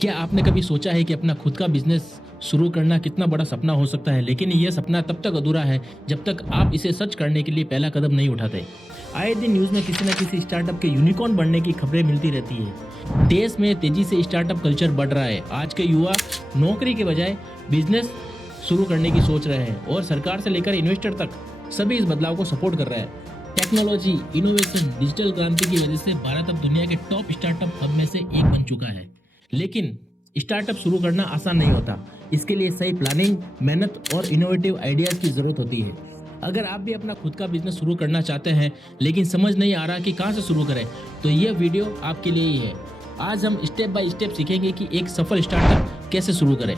क्या आपने कभी सोचा है कि अपना खुद का बिजनेस शुरू करना कितना बड़ा सपना हो सकता है, लेकिन यह सपना तब तक अधूरा है जब तक आप इसे सच करने के लिए पहला कदम नहीं उठाते। आए दिन न्यूज़ में किसी न किसी स्टार्टअप के यूनिकॉर्न बनने की खबरें मिलती रहती है। देश में तेजी से स्टार्टअप कल्चर बढ़ रहा है। आज के युवा नौकरी के बजाय बिजनेस शुरू करने की सोच रहे हैं और सरकार से लेकर इन्वेस्टर तक सभी इस बदलाव को सपोर्ट कर रहे हैं। टेक्नोलॉजी, इनोवेशन, डिजिटल क्रांति की वजह से भारत अब दुनिया के टॉप स्टार्टअप हब में से एक बन चुका है। लेकिन स्टार्टअप शुरू करना आसान नहीं होता। इसके लिए सही प्लानिंग, मेहनत और इनोवेटिव आइडियाज़ की ज़रूरत होती है। अगर आप भी अपना खुद का बिजनेस शुरू करना चाहते हैं लेकिन समझ नहीं आ रहा कि कहाँ से शुरू करें, तो यह वीडियो आपके लिए ही है। आज हम स्टेप बाय स्टेप सीखेंगे कि एक सफल स्टार्टअप कैसे शुरू करें।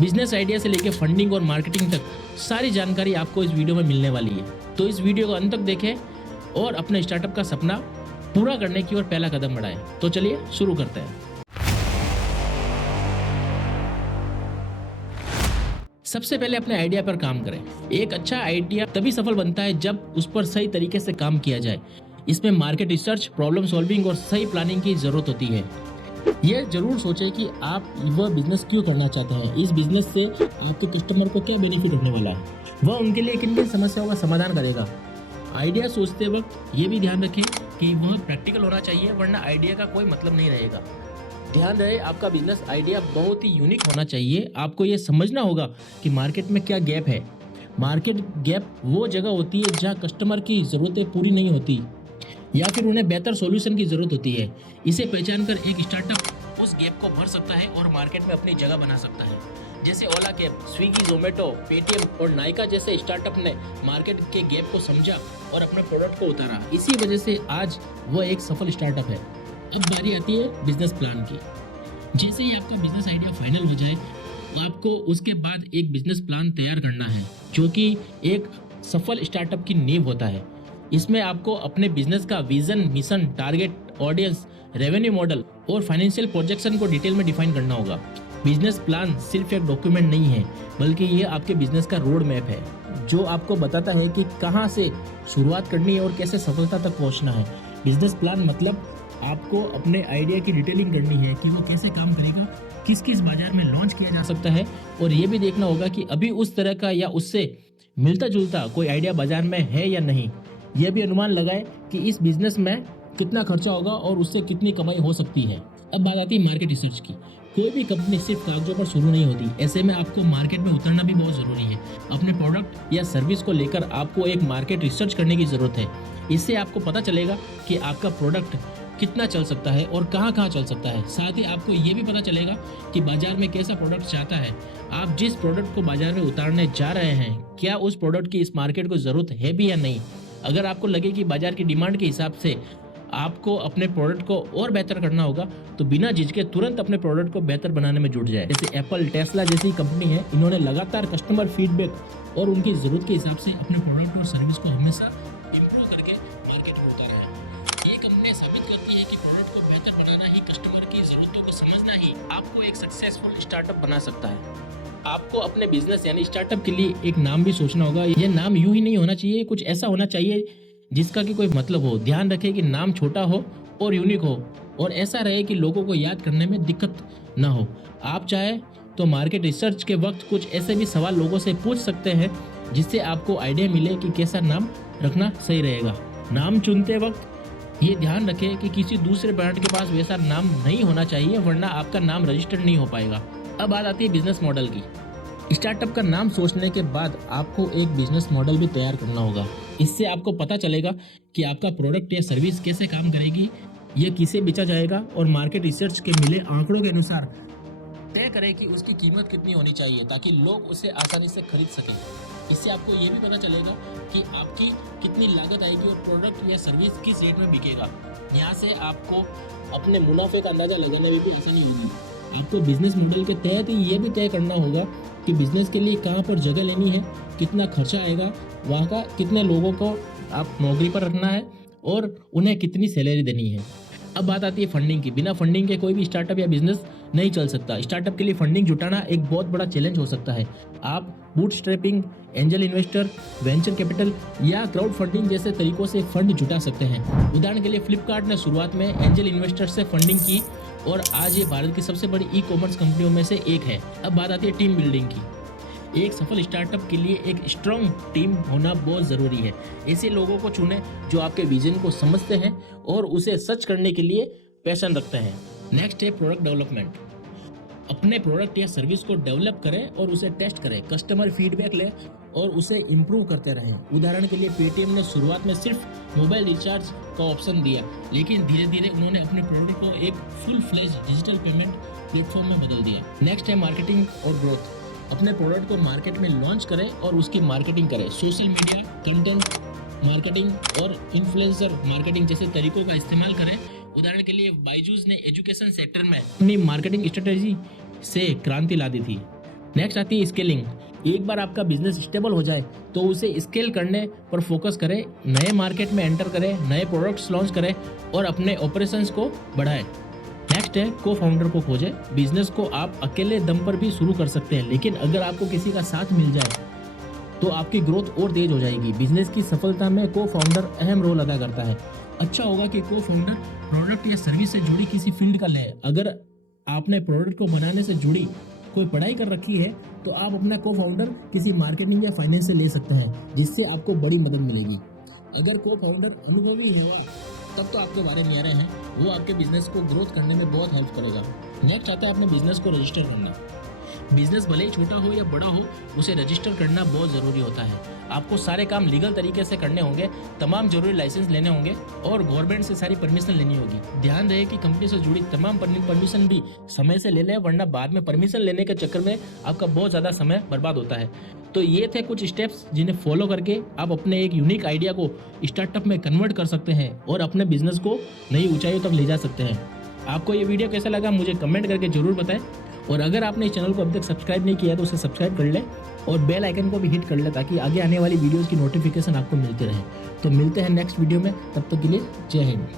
बिजनेस आइडिया से लेकर फंडिंग और मार्केटिंग तक सारी जानकारी आपको इस वीडियो में मिलने वाली है। तो इस वीडियो को अंत तक देखें और अपने स्टार्टअप का सपना पूरा करने की ओर पहला कदम बढ़ाएं। तो चलिए शुरू करते हैं। सबसे पहले अपने आइडिया पर काम करें। एक अच्छा आइडिया तभी सफल बनता है जब उस पर सही तरीके से काम किया जाए। इसमें मार्केट रिसर्च, प्रॉब्लम सॉल्विंग और सही प्लानिंग की जरूरत होती है। यह जरूर सोचें कि आप वह बिजनेस क्यों करना चाहते हैं। इस बिजनेस से आपके कस्टमर को क्या बेनिफिट होने वाला है, वह उनके लिए किन किन समस्याओं का समाधान करेगा। आइडिया सोचते वक्त ये भी ध्यान रखें कि वह प्रैक्टिकल होना चाहिए, वरना आइडिया का कोई मतलब नहीं रहेगा। ध्यान रहे, आपका बिजनेस आइडिया बहुत ही यूनिक होना चाहिए। आपको ये समझना होगा कि मार्केट में क्या गैप है। मार्केट गैप वो जगह होती है जहाँ कस्टमर की ज़रूरतें पूरी नहीं होती या फिर उन्हें बेहतर सॉल्यूशन की ज़रूरत होती है। इसे पहचान कर एक स्टार्टअप उस गैप को भर सकता है और मार्केट में अपनी जगह बना सकता है। जैसे ओला कैब, स्विगी, जोमेटो, पेटीएम और नायका जैसे स्टार्टअप ने मार्केट के गैप को समझा और अपने प्रोडक्ट को उतारा। इसी वजह से आज वह एक सफल स्टार्टअप है। अब बारी आती है बिजनेस प्लान की। जैसे ही आपका बिजनेस आइडिया फाइनल हो जाए, आपको उसके बाद एक बिजनेस प्लान तैयार करना है, जो कि एक सफल स्टार्टअप की नींव होता है। इसमें आपको अपने बिजनेस का vision, mission, target audience, revenue model और फाइनेंशियल प्रोजेक्शन को डिटेल में डिफाइन करना होगा। बिजनेस प्लान सिर्फ एक डॉक्यूमेंट नहीं है, बल्कि ये आपके बिजनेस का रोड मैप है, जो आपको बताता है कि कहाँ से शुरुआत करनी है और कैसे सफलता तक पहुँचना है। बिजनेस प्लान मतलब आपको अपने आइडिया की डिटेलिंग करनी है कि वो कैसे काम करेगा, किस किस बाजार में लॉन्च किया जा सकता है, और ये भी देखना होगा कि अभी उस तरह का या उससे मिलता जुलता कोई आइडिया बाजार में है या नहीं। यह भी अनुमान लगाए कि इस बिजनेस में कितना खर्चा होगा और उससे कितनी कमाई हो सकती है। अब बात आती है मार्केट रिसर्च की। कोई भी कंपनी सिर्फ कागजों पर शुरू नहीं होती। ऐसे में आपको मार्केट में उतरना भी बहुत ज़रूरी है। अपने प्रोडक्ट या सर्विस को लेकर आपको एक मार्केट रिसर्च करने की ज़रूरत है। इससे आपको पता चलेगा कि आपका प्रोडक्ट कितना चल सकता है और कहाँ कहाँ चल सकता है। साथ ही आपको ये भी पता चलेगा कि बाजार में कैसा प्रोडक्ट चाहता है। आप जिस प्रोडक्ट को बाजार में उतारने जा रहे हैं, क्या उस प्रोडक्ट की इस मार्केट को ज़रूरत है भी या नहीं। अगर आपको लगे कि बाजार की डिमांड के हिसाब से आपको अपने प्रोडक्ट को और बेहतर करना होगा, तो बिना झिझके तुरंत अपने प्रोडक्ट को बेहतर बनाने में जुट जाए। जैसे एप्पल, टेस्ला जैसी कंपनी है, इन्होंने लगातार कस्टमर फीडबैक और उनकी ज़रूरत के हिसाब से अपने प्रोडक्ट और सर्विस को हमेशा इम्प्रूव करके मार्केट में उतारा है। ये कंपनी साबित करती है कि प्रोडक्ट को बेहतर बनाना ही, कस्टमर की ज़रूरतों को समझना ही आपको एक सक्सेसफुल स्टार्टअप बना सकता है। आपको अपने बिजनेस यानी स्टार्टअप के लिए एक नाम भी सोचना होगा। यह नाम यूं ही नहीं होना चाहिए, कुछ ऐसा होना चाहिए जिसका कि कोई मतलब हो। ध्यान रखें कि नाम छोटा हो और यूनिक हो और ऐसा रहे कि लोगों को याद करने में दिक्कत ना हो। आप चाहे तो मार्केट रिसर्च के वक्त कुछ ऐसे भी सवाल लोगों से पूछ सकते हैं जिससे आपको आइडिया मिले कि कैसा नाम रखना सही रहेगा। नाम चुनते वक्त ये ध्यान रखें कि किसी दूसरे ब्रांड के पास वैसा नाम नहीं होना चाहिए, वरना आपका नाम रजिस्टर्ड नहीं हो पाएगा। अब बात आती है बिजनेस मॉडल की। स्टार्टअप का नाम सोचने के बाद आपको एक बिजनेस मॉडल भी तैयार करना होगा। इससे आपको पता चलेगा कि आपका प्रोडक्ट या सर्विस कैसे काम करेगी, यह किसे बेचा जाएगा, और मार्केट रिसर्च के मिले आंकड़ों के अनुसार तय करें कि उसकी कीमत कितनी होनी चाहिए ताकि लोग उसे आसानी से खरीद सकें। इससे आपको ये भी पता चलेगा कि आपकी कितनी लागत आएगी और प्रोडक्ट या सर्विस किस रेट में बिकेगा। यहाँ से आपको अपने मुनाफे का अंदाजा लगाने में भी आसानी होगी। आपको बिजनेस मॉडल के तहत ही ये भी तय करना होगा कि बिजनेस के लिए कहाँ पर जगह लेनी है, कितना खर्चा आएगा, वहाँ का कितने लोगों को आप नौकरी पर रखना है और उन्हें कितनी सैलरी देनी है। अब बात आती है फंडिंग की। बिना फंडिंग के कोई भी स्टार्टअप या बिजनेस नहीं चल सकता। स्टार्टअप के लिए फंडिंग जुटाना एक बहुत बड़ा चैलेंज हो सकता है। आप bootstrapping, angel investor, venture capital या क्राउड फंडिंग जैसे तरीकों से फंड जुटा सकते हैं। उदाहरण के लिए फ्लिपकार्ट ने शुरुआत में एंजल इन्वेस्टर से फंडिंग की और आज ये भारत की सबसे बड़ी ई कॉमर्स कंपनियों में से एक है। अब बात आती है टीम बिल्डिंग की। एक सफल स्टार्टअप के लिए एक स्ट्रॉन्ग टीम होना बहुत ज़रूरी है। ऐसे लोगों को चुनें जो आपके विजन को समझते हैं और उसे सच करने के लिए पैशन रखते हैं। नेक्स्ट है प्रोडक्ट डेवलपमेंट। अपने प्रोडक्ट या सर्विस को डेवलप करें और उसे टेस्ट करें, कस्टमर फीडबैक लें और उसे इम्प्रूव करते रहें। उदाहरण के लिए पेटीएम ने शुरुआत में सिर्फ मोबाइल रिचार्ज का ऑप्शन दिया, लेकिन धीरे धीरे उन्होंने अपने प्रोडक्ट को एक full fledge digital payment platform में बदल दिया। नेक्स्ट है मार्केटिंग और ग्रोथ। अपने प्रोडक्ट को मार्केट में लॉन्च करें और उसकी मार्केटिंग करें। सोशल मीडिया, कंटेंट मार्केटिंग और इन्फ्लुएंसर मार्केटिंग जैसे तरीकों का इस्तेमाल करें। उदाहरण के लिए बायजूस ने एजुकेशन सेक्टर में अपनी मार्केटिंग स्ट्रेटेजी से क्रांति ला दी थी। नेक्स्ट आती है स्केलिंग। एक बार आपका बिजनेस स्टेबल हो जाए तो उसे स्केल करने पर फोकस करें, नए मार्केट में एंटर करें, नए प्रोडक्ट्स लॉन्च करें और अपने ऑपरेशंस को बढ़ाएं। नेक्स्ट है को फाउंडर को खोजें। बिजनेस को आप अकेले दम पर भी शुरू कर सकते हैं, लेकिन अगर आपको किसी का साथ मिल जाए तो आपकी ग्रोथ और तेज हो जाएगी। बिजनेस की सफलता में को फाउंडर अहम रोल अदा करता है। अच्छा होगा कि को फाउंडर प्रोडक्ट या सर्विस से जुड़ी किसी फील्ड का ले। अगर आपने प्रोडक्ट को बनाने से जुड़ी कोई पढ़ाई कर रखी है तो आप अपना को फाउंडर किसी मार्केटिंग या फाइनेंस से ले सकते हैं, जिससे आपको बड़ी मदद मिलेगी। अगर को फाउंडर अनुभवी होगा तब तो आपके बारे में कह रहे हैं, वो आपके बिजनेस को ग्रोथ करने में बहुत हेल्प करेगा। नेक्स्ट आता है अपने बिजनेस को रजिस्टर करना। बिजनेस भले ही छोटा हो या बड़ा हो, उसे रजिस्टर करना बहुत ज़रूरी होता है। आपको सारे काम लीगल तरीके से करने होंगे, तमाम जरूरी लाइसेंस लेने होंगे और गवर्नमेंट से सारी परमिशन लेनी होगी। ध्यान रहे कि कंपनी से जुड़ी तमाम परमिशन भी समय से ले लें, वरना बाद में परमिशन लेने के चक्कर में आपका बहुत ज़्यादा समय बर्बाद होता है। तो ये थे कुछ स्टेप्स जिन्हें फॉलो करके आप अपने एक यूनिक आइडिया को स्टार्टअप में कन्वर्ट कर सकते हैं और अपने बिजनेस को नई ऊंचाइयों तक ले जा सकते हैं। आपको ये वीडियो कैसा लगा मुझे कमेंट करके जरूर बताएं, और अगर आपने इस चैनल को अभी तक सब्सक्राइब नहीं किया तो उसे सब्सक्राइब कर लें और बेल आइकन को भी हिट कर लें ताकि आगे आने वाली वीडियोस की नोटिफिकेशन आपको मिलती रहे। तो मिलते हैं नेक्स्ट वीडियो में, तब तक के लिए जय हिंद।